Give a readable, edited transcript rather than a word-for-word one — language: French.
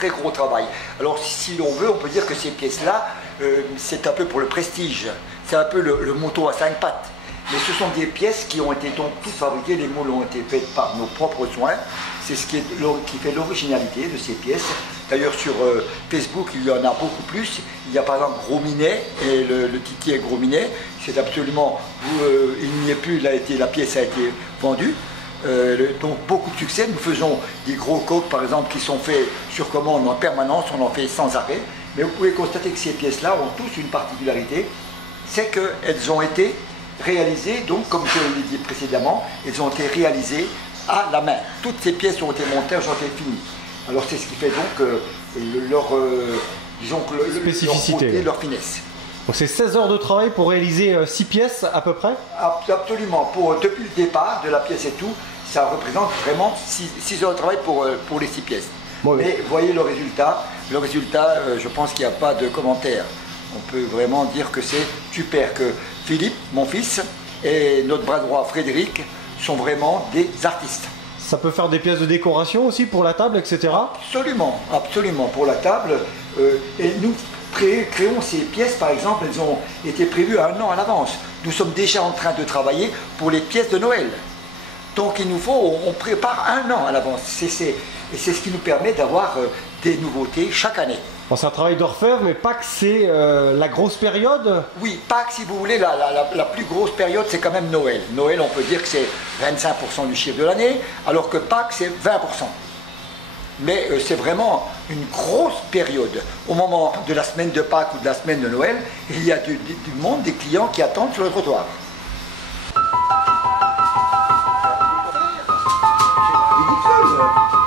très gros travail. Alors si l'on veut, on peut dire que ces pièces-là, c'est un peu pour le prestige. C'est un peu le mouton à 5 pattes. Mais ce sont des pièces qui ont été donc toutes fabriquées, les moules ont été faites par nos propres soins. C'est ce qui fait l'originalité de ces pièces. D'ailleurs sur Facebook, il y en a beaucoup plus. Il y a par exemple Gros Minet, et le titi est Gros Minet. C'est absolument, il n'y est plus, la pièce a été vendue. Donc beaucoup de succès. Nous faisons des gros coques par exemple qui sont faits sur commande en permanence, on en fait sans arrêt. Mais vous pouvez constater que ces pièces-là ont tous une particularité, c'est qu'elles ont été réalisées, donc comme je l'ai dit précédemment, elles ont été réalisées à la main. Toutes ces pièces ont été montées, ont été finies. Alors c'est ce qui fait donc leur spécificité, beauté, leur finesse. Donc c'est 16 heures de travail pour réaliser 6 pièces à peu près? Absolument. Depuis le départ de la pièce et tout, ça représente vraiment 6 heures de travail pour les 6 pièces. Bon, mais voyez le résultat. Le résultat, je pense qu'il n'y a pas de commentaire. On peut vraiment dire que c'est super, que Philippe, mon fils, et notre bras droit Frédéric sont vraiment des artistes. Ça peut faire des pièces de décoration aussi pour la table, etc. Absolument, absolument. Pour la table, et nous créons ces pièces, par exemple, elles ont été prévues 1 an à l'avance. Nous sommes déjà en train de travailler pour les pièces de Noël. Donc il nous faut, on prépare 1 an à l'avance. Et c'est ce qui nous permet d'avoir des nouveautés chaque année. Bon, c'est un travail d'orfèvre, mais Pâques, c'est la grosse période? Oui, Pâques, si vous voulez, la plus grosse période, c'est quand même Noël. Noël, on peut dire que c'est 25% du chiffre de l'année, alors que Pâques, c'est 20%. Mais c'est vraiment une grosse période. Au moment de la semaine de Pâques ou de la semaine de Noël, il y a du monde, des clients qui attendent sur le trottoir. C'est ridicule.